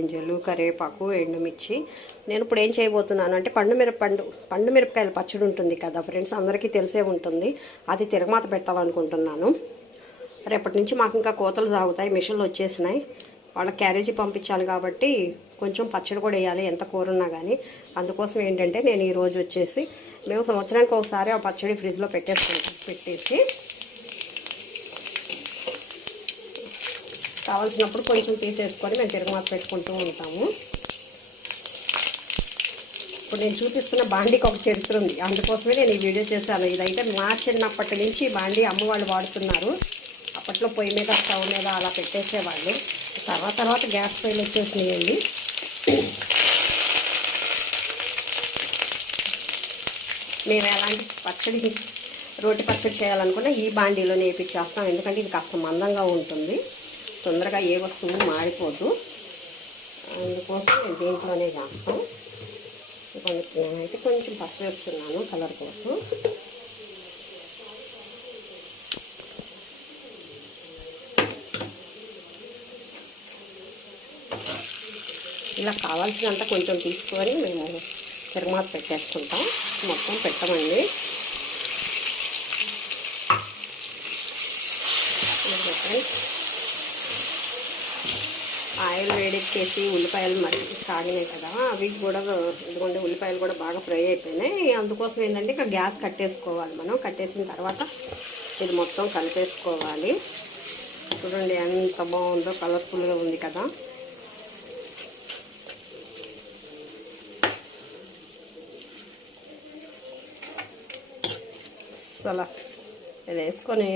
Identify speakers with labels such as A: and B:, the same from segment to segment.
A: గింజలు కరివేపాకు ఎండుమిర్చి. నేను ఇప్పుడు ఏం చేయబోతున్నాను అంటే పండు మిరప పండు మిరపకాయలు మిరపకాయల పచ్చడి ఉంటుంది కదా ఫ్రెండ్స్ అందరికీ తెలిసే ఉంటుంది. అది తిరగమాత పెట్టాలనుకుంటున్నాను. రేపటి నుంచి మాకు ఇంకా కోతలు సాగుతాయి మిషన్లు వచ్చేసినాయి. వాళ్ళ క్యారేజీ పంపించాలి కాబట్టి కొంచెం పచ్చడి కూడా వేయాలి ఎంత కూర ఉన్నా కానీ అందుకోసం ఏంటంటే నేను ఈరోజు వచ్చేసి మేము సంవత్సరానికి ఒకసారి ఆ పచ్చడి ఫ్రిడ్జ్లో పెట్టేసుకుంటాం పెట్టేసి కావాల్సినప్పుడు కొంచెం తీసేసుకొని మేము తిరగమాత పెట్టుకుంటూ ఉంటాము. ఇప్పుడు నేను చూపిస్తున్న బాండీకి ఒక చరిత్ర ఉంది. అందుకోసమే నేను ఈ వీడియో చేశాను. ఇదైతే మా చిన్నప్పటి నుంచి బాండీ అమ్మ వాళ్ళు వాడుతున్నారు. అప్పట్లో పొయ్యి మీద స్టవ్ మీద అలా పెట్టేసేవాళ్ళు. తర్వాత తర్వాత గ్యాస్ పొయ్యిలు వచ్చేసినాయండి. మేము ఎలాంటి పచ్చడి రోటి పచ్చడి చేయాలనుకున్నా ఈ బాండీలో నేర్పించేస్తాం. ఎందుకంటే ఇది కాస్త మందంగా ఉంటుంది. తొందరగా ఏ వస్తువు మాడిపోద్దు అందుకోసం దీంట్లోనే చేస్తాం కొంచెం నేనైతే కొంచెం పసుపు వేస్తున్నాను కలర్ కోసం. ఇలా కావాల్సినంత కొంచెం తీసుకొని మేము తిరుమాత పెట్టేసుకుంటాం. మొత్తం పెట్టమండి. పెట్టండి. ఆయిల్ వేడెక్కేసి ఉల్లిపాయలు మరి కాగినాయి కదా అవి కూడా ఎందుకంటే ఉల్లిపాయలు కూడా బాగా ఫ్రై అయిపోయినాయి. అందుకోసం ఏంటంటే ఇక గ్యాస్ కట్టేసుకోవాలి మనం. కట్టేసిన తర్వాత ఇది మొత్తం కలిపేసుకోవాలి. చూడండి ఎంత బాగుందో కలర్ఫుల్గా ఉంది కదా. అసలు ఇది వేసుకొని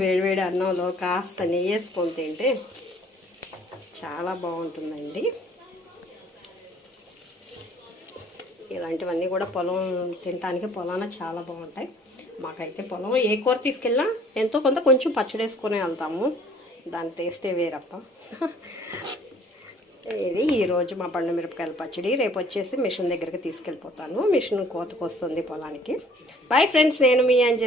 A: వేడివేడి అన్నంలో కాస్త నెయ్యి వేసుకొని తింటే చాలా బాగుంటుందండి. ఇలాంటివన్నీ కూడా పొలం తినడానికి పొలాన చాలా బాగుంటాయి. మాకైతే పొలం ఏ కూర తీసుకెళ్ళినా ఎంతో కొంత కొంచెం పచ్చడి వేసుకొని వెళ్తాము. దాని టేస్టే వేరప్ప. ఇది ఈరోజు మా పండు మిరపకాయల పచ్చడి. రేపు వచ్చేసి మిషన్ దగ్గరికి తీసుకెళ్ళిపోతాను. మిషన్ కోతకు వస్తుంది పొలానికి. బాయ్ ఫ్రెండ్స్ నేను మీ అంజలి.